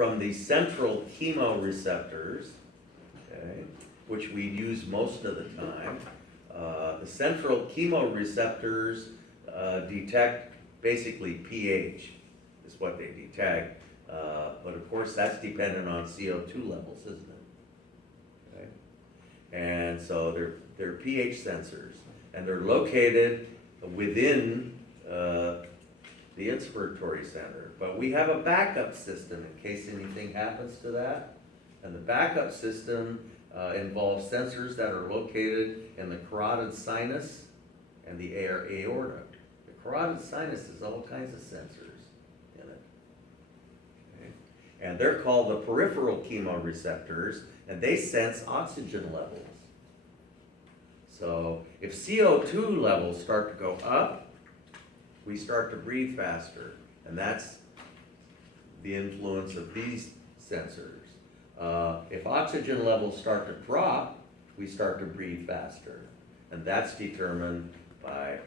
from the central chemoreceptors, okay, which we use most of the time, the central chemoreceptors detect basically pH is what they detect, but of course that's dependent on CO2 levels, isn't it? Okay. And so they're pH sensors, and they're located within the inspiratory center. But we have a backup system in case anything happens to that. And the backup system involves sensors that are located in the carotid sinus and the aorta. The carotid sinus has all kinds of sensors in it. Okay. And they're called the peripheral chemoreceptors, and they sense oxygen levels. So if CO2 levels start to go up, we start to breathe faster, and that's the influence of these sensors. If oxygen levels start to drop, we start to breathe faster, and that's determined by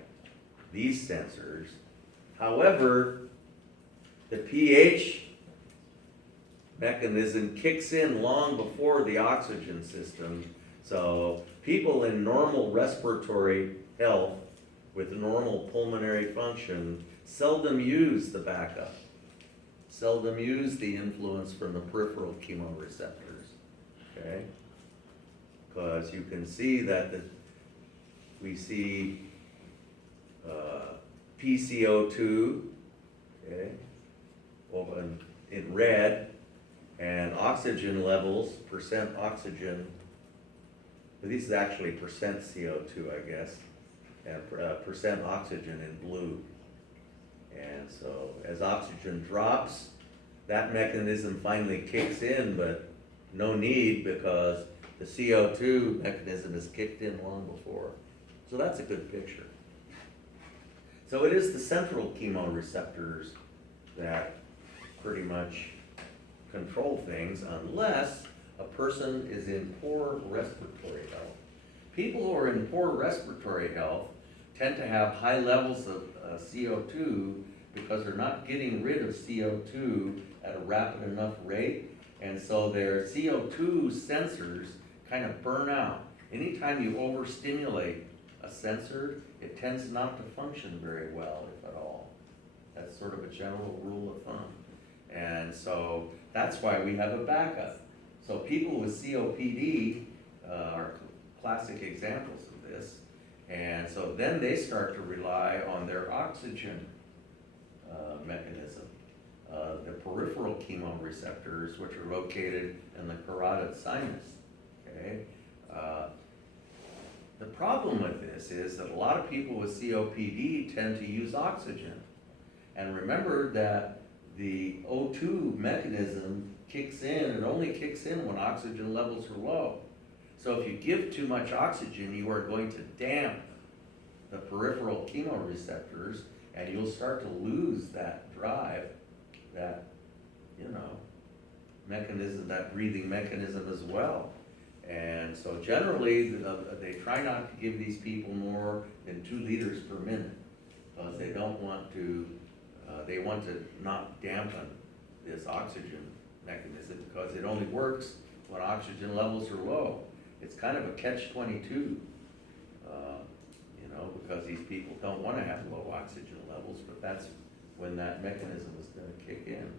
these sensors. However, the pH mechanism kicks in long before the oxygen system, so people in normal respiratory health with normal pulmonary function seldom use the backup, seldom use the influence from the peripheral chemoreceptors, okay? Because you can see that we see PCO2, okay, in red, and oxygen levels, percent oxygen, but this is actually percent CO2, I guess, and percent oxygen in blue. And so as oxygen drops, that mechanism finally kicks in, but no need because the CO2 mechanism is kicked in long before. So that's a good picture. So it is the central chemoreceptors that pretty much control things unless a person is in poor respiratory health. People who are in poor respiratory health tend to have high levels of CO2 because they're not getting rid of CO2 at a rapid enough rate, and so their CO2 sensors kind of burn out. Anytime you overstimulate a sensor, it tends not to function very well, if at all. That's sort of a general rule of thumb. And so that's why we have a backup. So people with COPD are classic examples of this. And so then they start to rely on their oxygen mechanism. The peripheral chemoreceptors, which are located in the carotid sinus. Okay. The problem with this is that a lot of people with COPD tend to use oxygen. And remember that the O2 mechanism kicks in, and only kicks in when oxygen levels are low. So if you give too much oxygen, you are going to damp the peripheral chemoreceptors, and you'll start to lose that drive, that, mechanism, that breathing mechanism as well. And so generally, they try not to give these people more than 2 liters per minute, because they don't want to, they want to not dampen this oxygen mechanism, because it only works when oxygen levels are low. It's kind of a catch-22, because these people don't want to have low oxygen levels, but that's when that mechanism is going to kick in.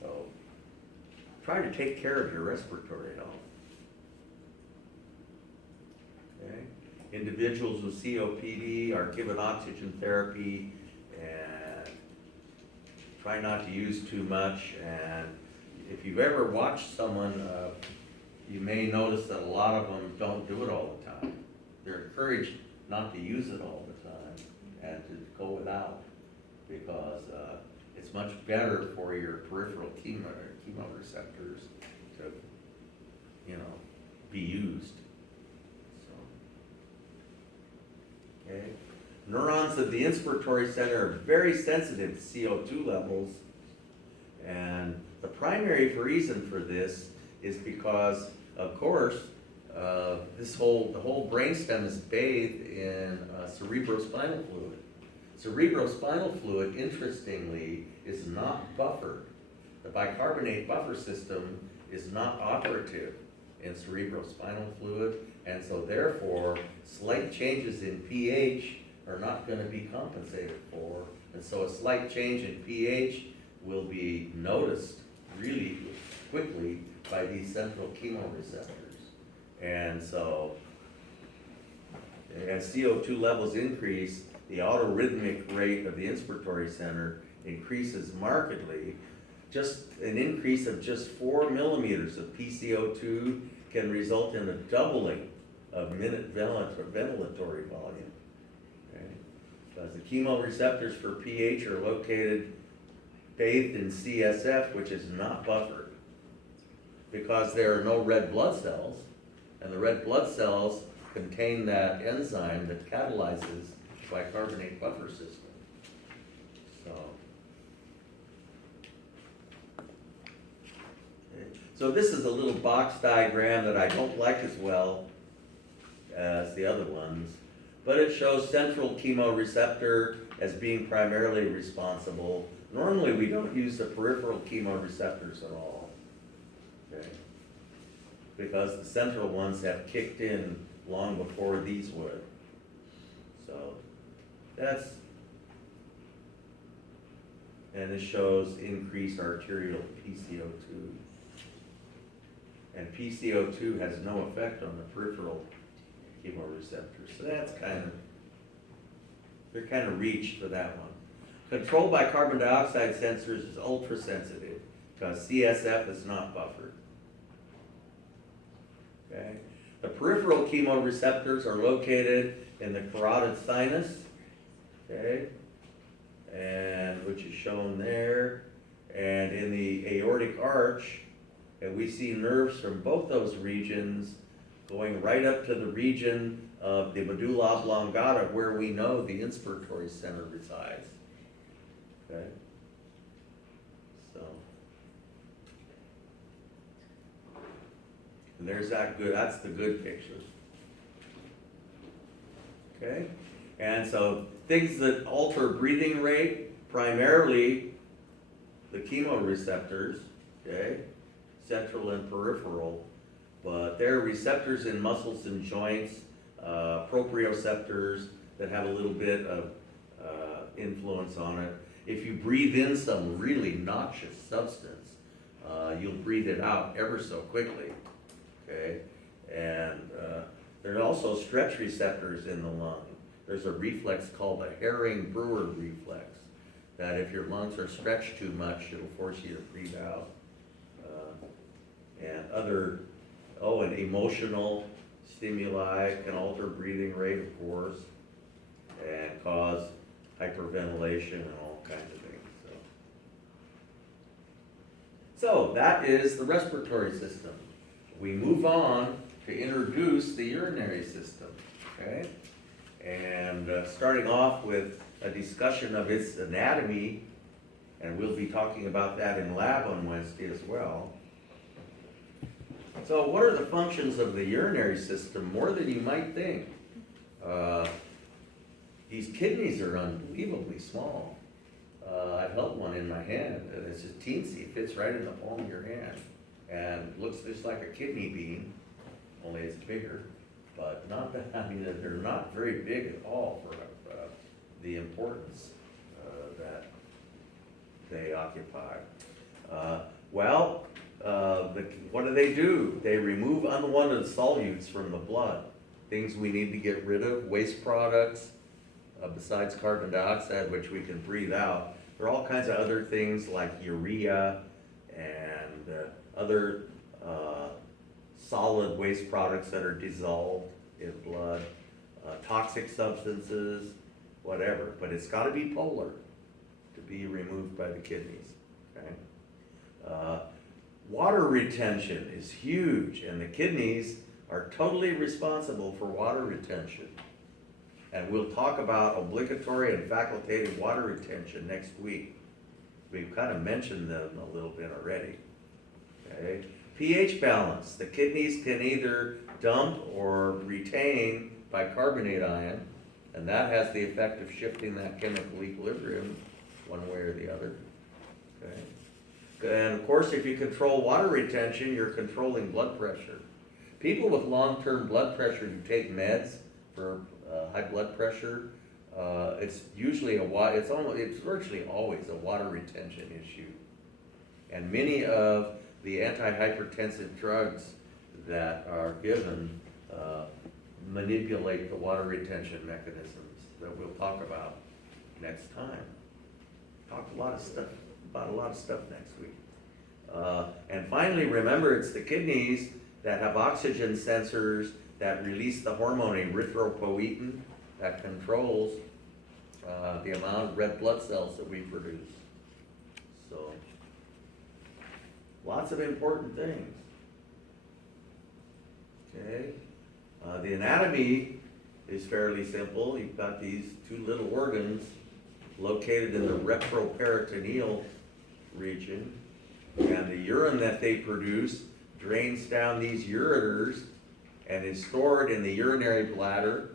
So try to take care of your respiratory health. Okay? Individuals with COPD are given oxygen therapy, and try not to use too much. And if you've ever watched someone, you may notice that a lot of them don't do it all the time. They're encouraged not to use it all the time and to go without, because it's much better for your peripheral chemoreceptors to, be used. So, okay. Neurons of the inspiratory center are very sensitive to CO2 levels, and the primary reason for this is because, of course, the whole brainstem is bathed in cerebrospinal fluid. Cerebrospinal fluid, interestingly, is not buffered bicarbonate buffer system is not operative in cerebrospinal fluid, and so therefore, slight changes in pH are not gonna be compensated for. And so a slight change in pH will be noticed really quickly by these central chemoreceptors. And so, as CO2 levels increase, the autorhythmic rate of the inspiratory center increases markedly. Just an increase of just 4 millimeters of PCO2 can result in a doubling of minute ventilatory volume. Okay? Because the chemoreceptors for pH are located bathed in CSF, which is not buffered, because there are no red blood cells, and the red blood cells contain that enzyme that catalyzes bicarbonate buffer system. So this is a little box diagram that I don't like as well as the other ones, but it shows central chemoreceptor as being primarily responsible. Normally we don't use the peripheral chemoreceptors at all, okay? Because the central ones have kicked in long before these would. So that's, and it shows increased arterial PCO2. And PCO2 has no effect on the peripheral chemoreceptors. So that's they're kind of reached for that one. Control by carbon dioxide sensors is ultra sensitive because CSF is not buffered. Okay. The peripheral chemoreceptors are located in the carotid sinus, okay, and which is shown there, and in the aortic arch. And we see nerves from both those regions going right up to the region of the medulla oblongata, where we know the inspiratory center resides. Okay? So, and there's that's the good picture. Okay? And so things that alter breathing rate, primarily the chemoreceptors, okay? Central and peripheral, but there are receptors in muscles and joints, proprioceptors that have a little bit of influence on it. If you breathe in some really noxious substance, you'll breathe it out ever so quickly, okay? And there are also stretch receptors in the lung. There's a reflex called the Herring-Brewer reflex, that if your lungs are stretched too much, it'll force you to breathe out. And and emotional stimuli can alter breathing rate, of course, and cause hyperventilation and all kinds of things. So that is the respiratory system. We move on to introduce the urinary system, okay? And starting off with a discussion of its anatomy, and we'll be talking about that in lab on Wednesday as well. So what are the functions of the urinary system? More than you might think. These kidneys are unbelievably small. I've held one in my hand, and it's just teensy. It fits right in the palm of your hand, and looks just like a kidney bean, only it's bigger. But not that, I mean, they're not very big at all for the importance that they occupy. What do? They remove unwanted solutes from the blood, things we need to get rid of, waste products, besides carbon dioxide, which we can breathe out. There are all kinds of other things like urea and other solid waste products that are dissolved in blood, toxic substances, whatever. But it's got to be polar to be removed by the kidneys. Okay. Water retention is huge, and the kidneys are totally responsible for water retention. And we'll talk about obligatory and facultative water retention next week. We've kind of mentioned them a little bit already. Okay. pH balance. The kidneys can either dump or retain bicarbonate ion, and that has the effect of shifting that chemical equilibrium one way or the other. Okay. And of course, if you control water retention, you're controlling blood pressure. People with long-term blood pressure who take meds for high blood pressure, it's usually it's virtually always a water retention issue. And many of the antihypertensive drugs that are given manipulate the water retention mechanisms that we'll talk about next time. Talk a lot of stuff next week. And finally, remember, it's the kidneys that have oxygen sensors that release the hormone erythropoietin that controls the amount of red blood cells that we produce. So, lots of important things. Okay, the anatomy is fairly simple. You've got these two little organs located in the retroperitoneal region, and the urine that they produce drains down these ureters and is stored in the urinary bladder.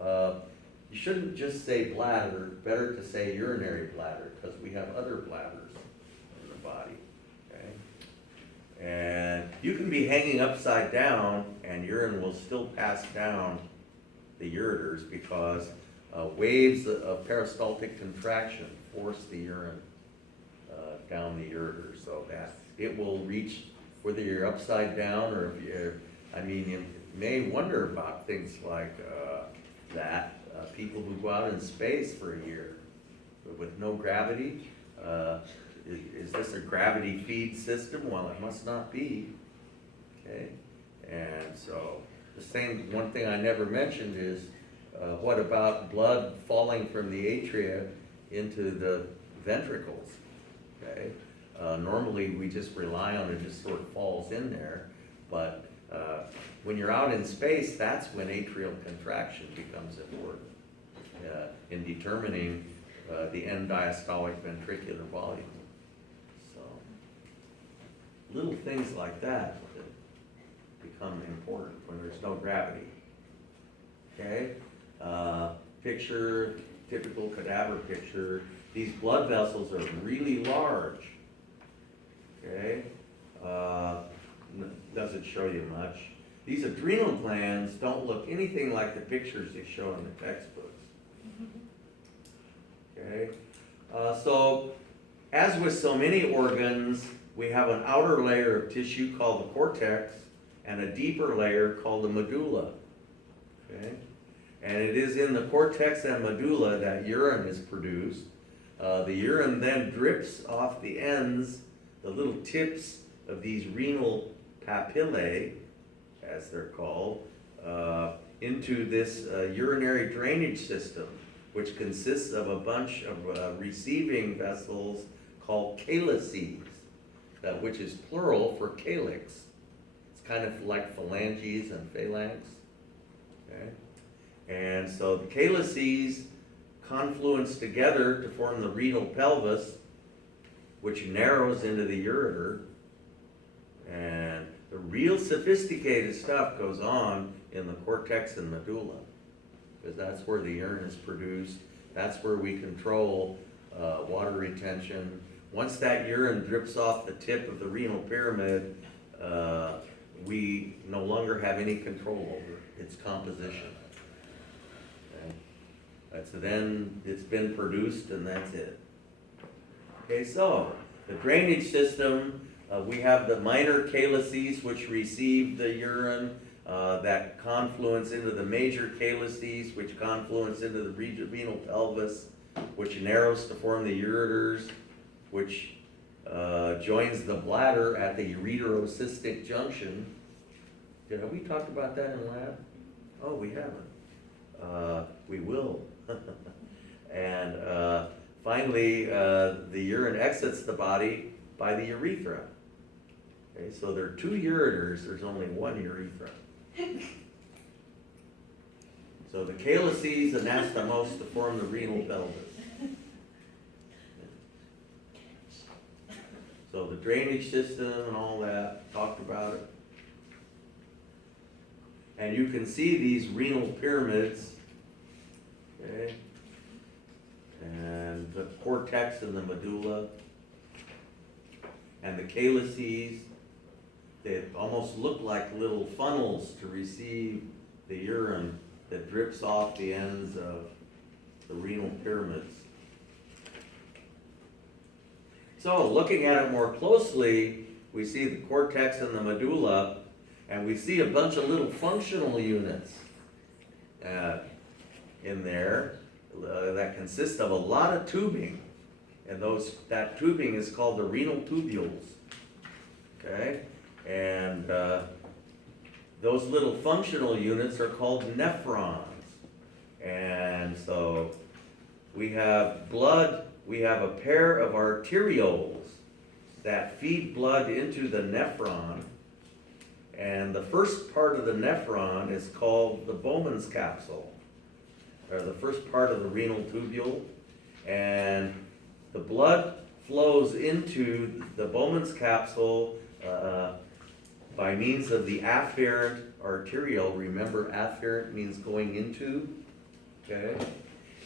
You shouldn't just say bladder, better to say urinary bladder, because we have other bladders in the body, okay? And you can be hanging upside down and urine will still pass down the ureters because waves of peristaltic contraction force the urine down the ureter, so that it will reach, whether you're upside down or if you're, you may wonder about things like that. People who go out in space for a year with no gravity, is this a gravity feed system? Well, it must not be, okay? And so, one thing I never mentioned is, what about blood falling from the atria into the ventricles, okay? Normally we just rely on it, just sort of falls in there, but when you're out in space, that's when atrial contraction becomes important in determining the end diastolic ventricular volume. So, little things like that become important when there's no gravity. Okay? Picture, typical cadaver picture. These blood vessels are really large. Okay? Doesn't show you much. These adrenal glands don't look anything like the pictures they show in the textbooks. Okay? So, as with so many organs, we have an outer layer of tissue called the cortex and a deeper layer called the medulla. Okay? And it is in the cortex and medulla that urine is produced. The urine then drips off the ends, the little tips of these renal papillae, as they're called, into this urinary drainage system, which consists of a bunch of receiving vessels called calyces, which is plural for calyx. It's kind of like phalanges and phalanx. Okay? And so the calyces confluence together to form the renal pelvis, which narrows into the ureter. And the real sophisticated stuff goes on in the cortex and medulla, because that's where the urine is produced. That's where we control water retention. Once that urine drips off the tip of the renal pyramid, we no longer have any control over its composition. Okay? So then it's been produced and that's it. Okay, so the drainage system, we have the minor calyces which receive the urine, that confluence into the major calyces, which confluence into the renal pelvis, which narrows to form the ureters, which joins the bladder at the ureterocystic junction. Have we talked about that in lab? Oh, we haven't. We will. And finally, the urine exits the body by the urethra. Okay, so there are two ureters, there's only one urethra. So the calyces anastomose to form the renal pelvis. So the drainage system and all that, talked about it. And you can see these renal pyramids, okay? And the cortex and the medulla. and the calyces that almost look like little funnels to receive the urine that drips off the ends of the renal pyramids. So looking at it more closely, we see the cortex and the medulla, and we see a bunch of little functional units in there that consist of a lot of tubing, and that tubing is called the renal tubules. Okay, and those little functional units are called nephrons. And so we have blood, we have a pair of arterioles that feed blood into the nephron. And the first part of the nephron is called the Bowman's capsule, or the first part of the renal tubule. And the blood flows into the Bowman's capsule by means of the afferent arteriole. Remember, afferent means going into, okay?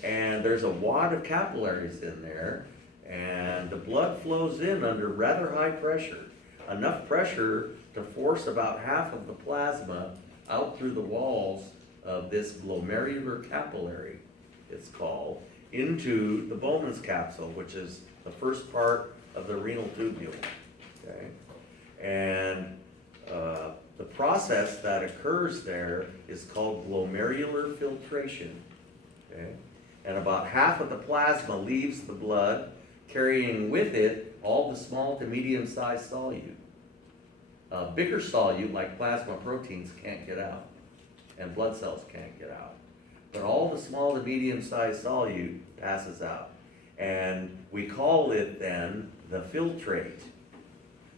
And there's a wad of capillaries in there, and the blood flows in under rather high pressure, enough pressure to force about half of the plasma out through the walls of this glomerular capillary, it's called, into the Bowman's capsule, which is the first part of the renal tubule, okay? And the process that occurs there is called glomerular filtration, okay? And about half of the plasma leaves the blood, carrying with it all the small to medium-sized solute. Bigger solute, like plasma proteins, can't get out, and blood cells can't get out. But all the small to medium-sized solute passes out. And we call it then the filtrate.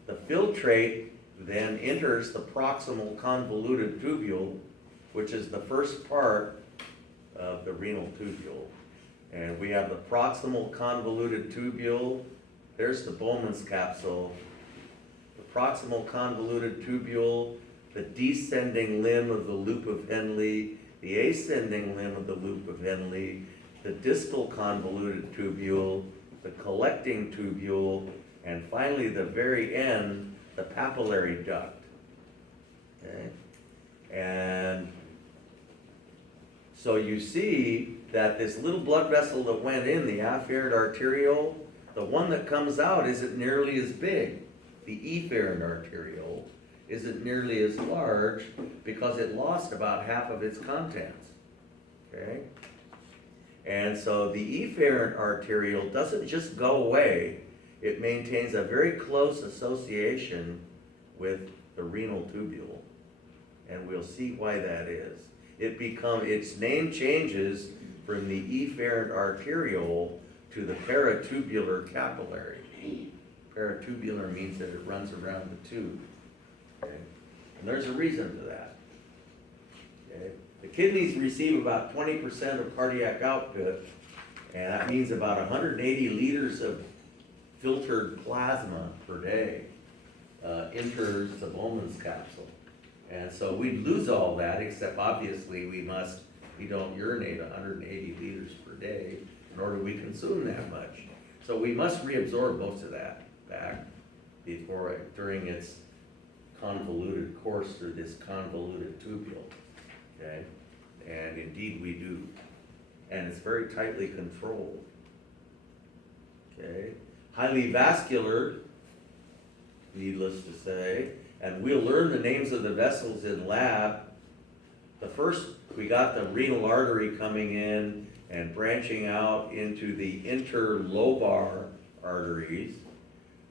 The filtrate then enters the proximal convoluted tubule, which is the first part of the renal tubule. And we have the proximal convoluted tubule. There's the Bowman's capsule. The proximal convoluted tubule, the descending limb of the loop of Henle, the ascending limb of the loop of Henle, the distal convoluted tubule, the collecting tubule, and finally the very end, the papillary duct. Okay? And so you see that this little blood vessel that went in, the afferent arteriole, the one that comes out isn't nearly as big. The efferent arteriole isn't nearly as large because it lost about half of its contents. Okay? And so the efferent arteriole doesn't just go away, it maintains a very close association with the renal tubule. And we'll see why that is. Its name changes from the efferent arteriole to the paratubular capillary. Paratubular means that it runs around the tube. Okay? And there's a reason for that. Okay? The kidneys receive about 20% of cardiac output, and that means about 180 liters of filtered plasma per day enters the Bowman's capsule. And so we lose all that, except obviously we don't urinate 180 liters per day, nor do we consume that much. So we must reabsorb most of that back during its convoluted course through this convoluted tubule, okay? And indeed we do. And it's very tightly controlled, okay? Highly vascular, needless to say, and we'll learn the names of the vessels in lab. The first, we got the renal artery coming in and branching out into the interlobar arteries,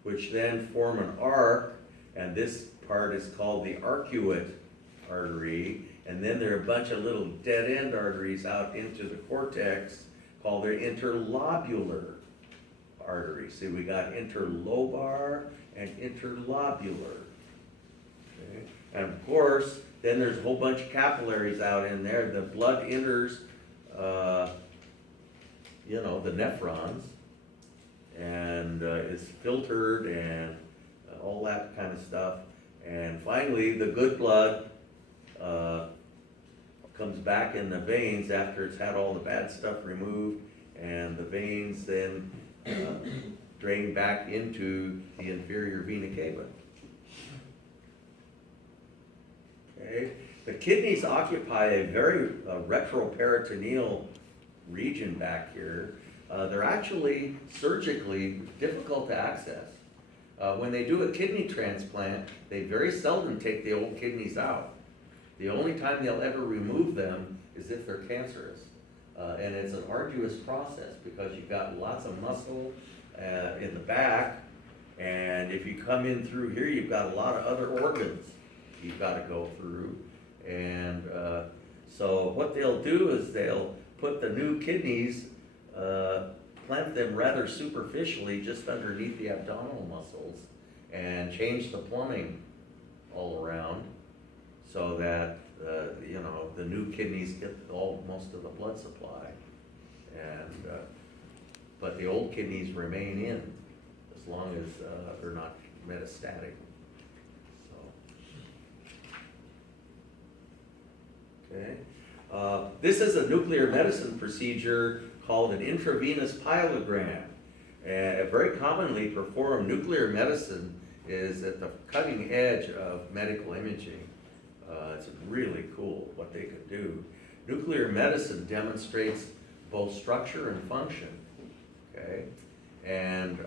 which then form an arc, and this part is called the arcuate artery, and then there are a bunch of little dead-end arteries out into the cortex called the interlobular arteries. See, we got interlobar and interlobular. Okay? And of course, then there's a whole bunch of capillaries out in there. The blood enters, the nephrons, and is filtered and all that kind of stuff. And finally, the good blood comes back in the veins after it's had all the bad stuff removed, and the veins then drain back into the inferior vena cava. Okay, the kidneys occupy a very retroperitoneal region back here. They're actually surgically difficult to access. When they do a kidney transplant, they very seldom take the old kidneys out. The only time they'll ever remove them is if they're cancerous. And it's an arduous process because you've got lots of muscle in the back, and if you come in through here, you've got a lot of other organs you've got to go through. And so what they'll do is they'll put the new kidneys, plant them rather superficially just underneath the abdominal muscles and change the plumbing all around so that the new kidneys get most of the blood supply, and but the old kidneys remain in as long as they're not metastatic. Okay. This is a nuclear medicine procedure called an intravenous pyelogram. And a very commonly performed nuclear medicine is at the cutting edge of medical imaging. It's really cool what they can do. Nuclear medicine demonstrates both structure and function. Okay. And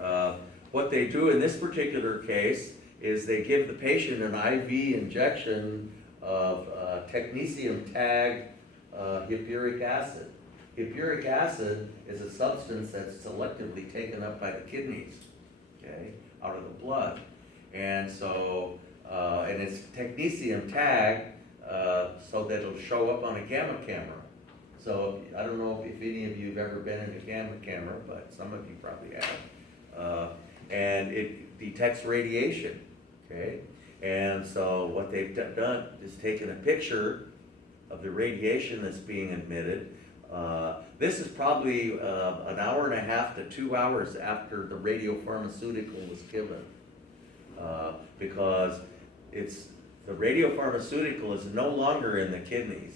what they do in this particular case is they give the patient an IV injection of technetium tag hippuric acid. Hippuric acid is a substance that's selectively taken up by the kidneys, okay, out of the blood. And so, and it's technetium tag so that it'll show up on a gamma camera. So I don't know if any of you have ever been in a gamma camera, but some of you probably have. And it detects radiation, okay? And so what they've done is taken a picture of the radiation that's being emitted. This is probably an hour and a half to 2 hours after the radiopharmaceutical was given, because the radiopharmaceutical is no longer in the kidneys.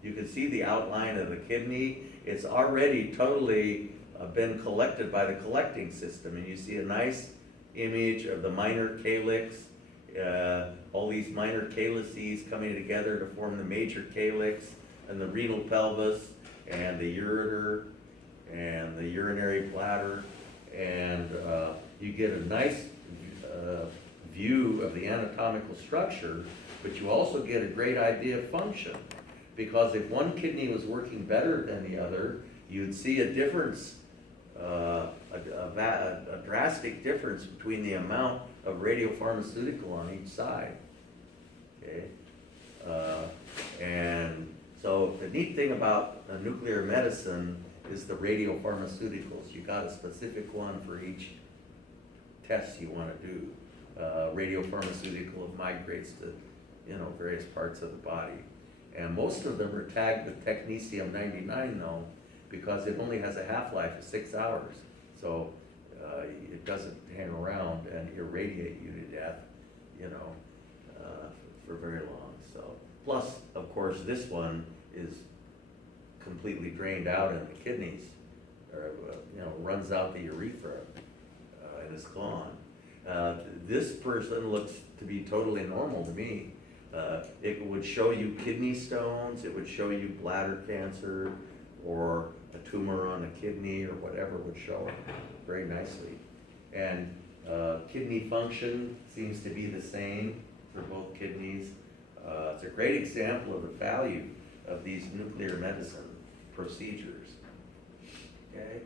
You can see the outline of the kidney. It's already totally been collected by the collecting system, and you see a nice image of the minor calyx, all these minor calyces coming together to form the major calyx, and the renal pelvis, and the ureter, and the urinary bladder, and you get a nice view of the anatomical structure, but you also get a great idea of function, because if one kidney was working better than the other, you'd see a difference, a drastic difference between the amount of radiopharmaceutical on each side. Okay, and so the neat thing about nuclear medicine is the radiopharmaceuticals. You got a specific one for each test you want to do. Radiopharmaceutical migrates to various parts of the body, and most of them are tagged with technetium-99 though, because it only has a half-life of 6 hours. So it doesn't hang around and irradiate you to death, for very long. So, plus, of course, this one is completely drained out in the kidneys, or runs out the urethra, and is gone. This person looks to be totally normal to me. It would show you kidney stones, it would show you bladder cancer, or a tumor on a kidney, or whatever would show it very nicely. And kidney function seems to be the same for both kidneys. It's a great example of the value of these nuclear medicine procedures. Okay.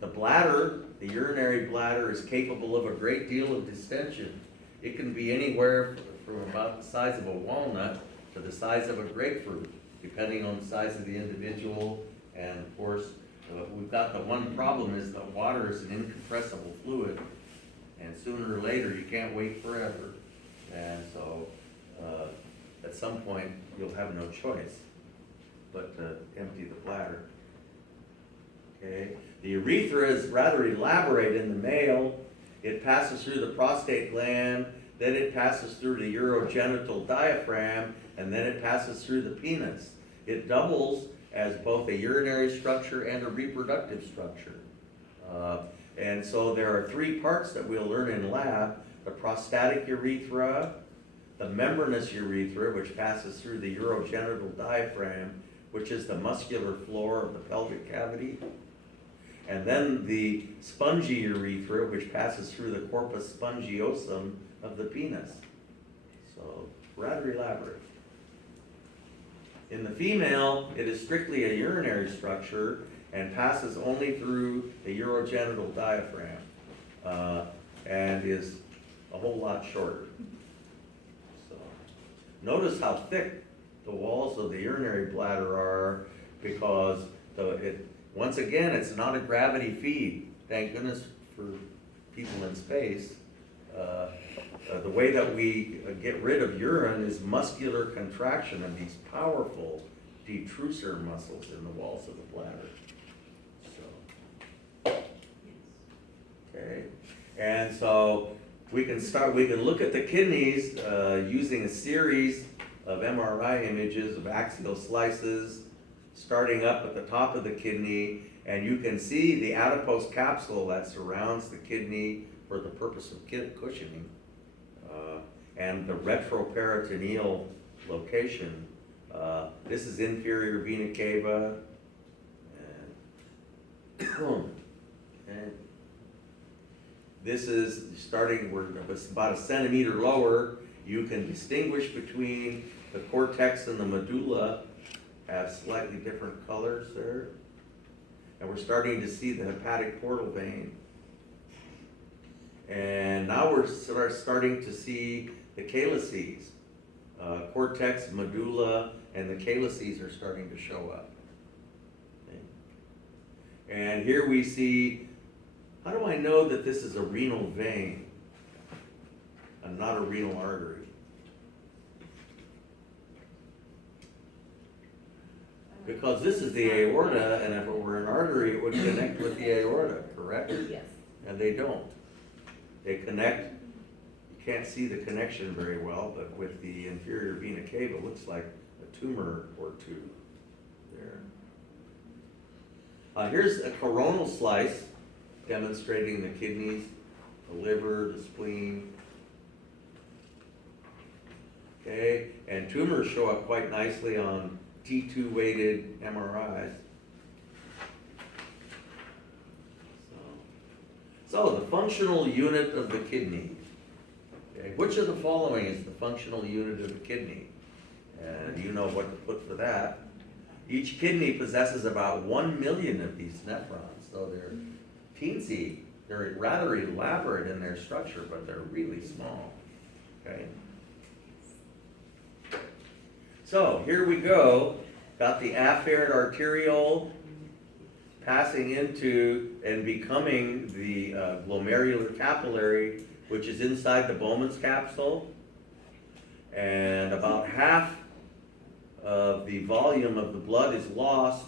The bladder, the urinary bladder, is capable of a great deal of distension. It can be anywhere from about the size of a walnut to the size of a grapefruit, depending on the size of the individual. And of course, we've got the one problem is that water is an incompressible fluid, and sooner or later you can't wait forever. And so at some point you'll have no choice but to empty the bladder. Okay. The urethra is rather elaborate in the male. It passes through the prostate gland, then it passes through the urogenital diaphragm, and then it passes through the penis. It doubles as both a urinary structure and a reproductive structure. And so there are three parts that we'll learn in lab: the prostatic urethra, the membranous urethra, which passes through the urogenital diaphragm, which is the muscular floor of the pelvic cavity, and then the spongy urethra, which passes through the corpus spongiosum of the penis. So, rather elaborate. In the female, it is strictly a urinary structure and passes only through the urogenital diaphragm, and is a whole lot shorter. So, notice how thick the walls of the urinary bladder are, because once again, it's not a gravity feed. Thank goodness for people in space. The way that we get rid of urine is muscular contraction of these powerful detrusor muscles in the walls of the bladder. So, okay, and so we can look at the kidneys using a series of MRI images of axial slices starting up at the top of the kidney, and you can see the adipose capsule that surrounds the kidney for the purpose of cushioning, and the retroperitoneal location. This is inferior vena cava, and this is it's about a centimeter lower. You can distinguish between the cortex and the medulla, have slightly different colors there. And we're starting to see the hepatic portal vein. And now we're starting to see the calyces. Cortex, medulla, and the calyces are starting to show up. Okay. And here we see, how do I know that this is a renal vein and not a renal artery? Because this is the aorta, and if it were an artery, it would connect with the aorta, correct? Yes. And they don't. They connect, you can't see the connection very well, but with the inferior vena cava, it looks like a tumor or two there. Here's a coronal slice demonstrating the kidneys, the liver, the spleen. Okay, and tumors show up quite nicely on T2 weighted MRIs. So the functional unit of the kidney. Okay, which of the following is the functional unit of the kidney? And you know what to put for that. Each kidney possesses about 1 million of these nephrons, so they're teensy. They're rather elaborate in their structure, but they're really small. Okay. So here we go, got the afferent arteriole passing into and becoming the glomerular capillary, which is inside the Bowman's capsule. And about half of the volume of the blood is lost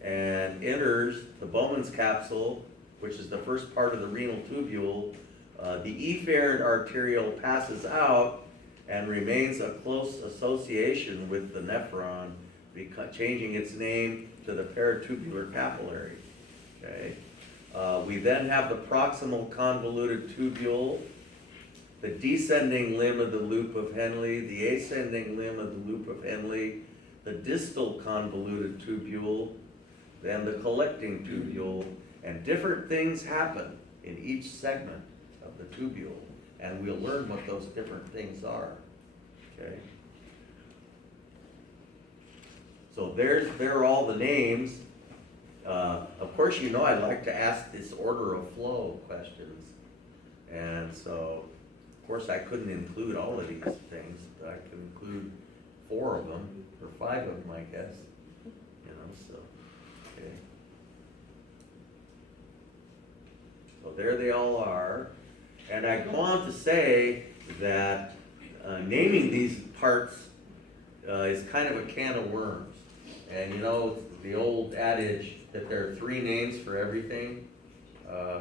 and enters the Bowman's capsule, which is the first part of the renal tubule. The efferent arteriole passes out and remains a close association with the nephron, changing its name to the peritubular capillary. Okay. We then have the proximal convoluted tubule, the descending limb of the loop of Henle, the ascending limb of the loop of Henle, the distal convoluted tubule, then the collecting tubule, and different things happen in each segment of the tubule. And we'll learn what those different things are, okay? So there are all the names. Of course, you know I like to ask this order of flow questions. And so, of course, I couldn't include all of these things. I could include 4 of them, or 5 of them, I guess. You know, so, okay. So there they all are. And I go on to say that naming these parts is kind of a can of worms. And you know, the old adage that there are 3 names for everything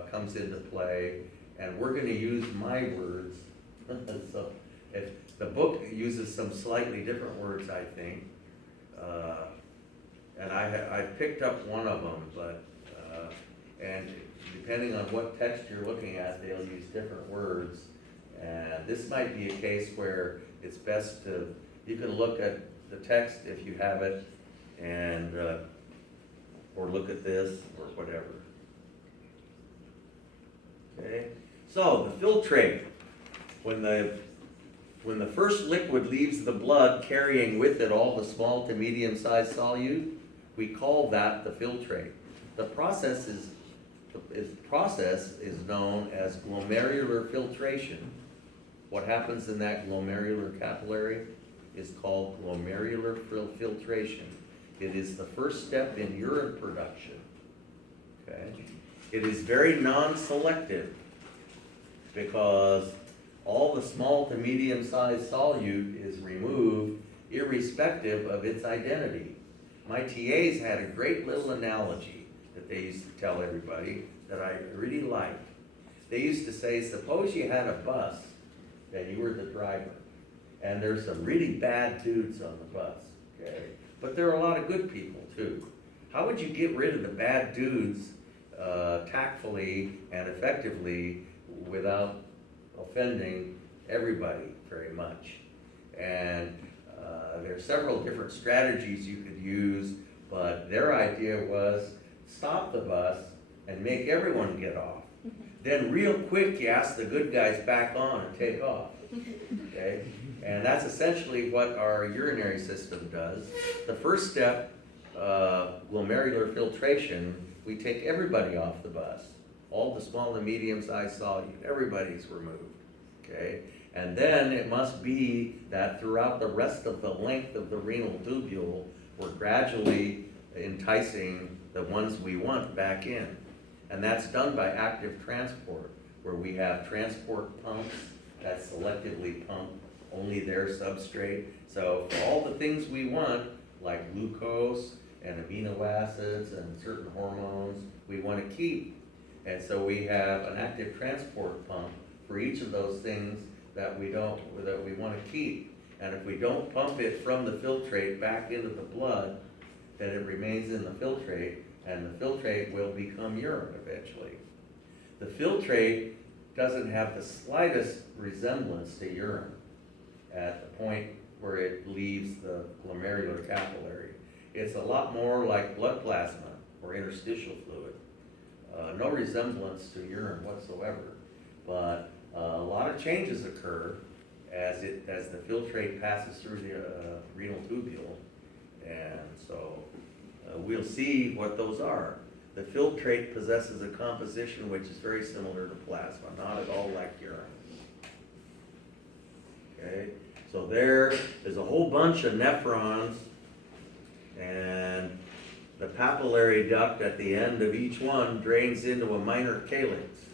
comes into play. And we're going to use my words. So if the book uses some slightly different words, I think. And I picked up one of them, but and depending on what text you're looking at, they'll use different words. And this might be a case where it's best to, you can look at the text if you have it, and, or look at this, or whatever. Okay, so the filtrate, when the first liquid leaves the blood carrying with it all the small to medium-sized solute, we call that the filtrate. The process is known as glomerular filtration. What happens in that glomerular capillary is called glomerular filtration. It is the first step in urine production. Okay? It is very non-selective because all the small to medium-sized solute is removed irrespective of its identity. My TAs had a great little analogy that they used to tell everybody that I really liked. They used to say, suppose you had a bus and you were the driver, and there's some really bad dudes on the bus, okay? But there are a lot of good people too. How would you get rid of the bad dudes tactfully and effectively without offending everybody very much? And there are several different strategies you could use, but their idea was stop the bus and make everyone get off. Then real quick you ask the good guys back on and take off. Okay? And that's essentially what our urinary system does. The first step, glomerular filtration, we take everybody off the bus. All the small and medium-sized solute, everybody's removed. Okay? And then it must be that throughout the rest of the length of the renal tubule, we're gradually enticing the ones we want back in. And that's done by active transport, where we have transport pumps that selectively pump only their substrate. So for all the things we want, like glucose and amino acids and certain hormones, we want to keep. And so we have an active transport pump for each of those things that we want to keep. And if we don't pump it from the filtrate back into the blood, then it remains in the filtrate, and the filtrate will become urine eventually. The filtrate doesn't have the slightest resemblance to urine at the point where it leaves the glomerular capillary. It's a lot more like blood plasma or interstitial fluid. No resemblance to urine whatsoever, but a lot of changes occur as the filtrate passes through the renal tubule, and so we'll see what those are. The filtrate possesses a composition which is very similar to plasma, not at all like urine. Okay, so there is a whole bunch of nephrons, and the papillary duct at the end of each one drains into a minor calyx.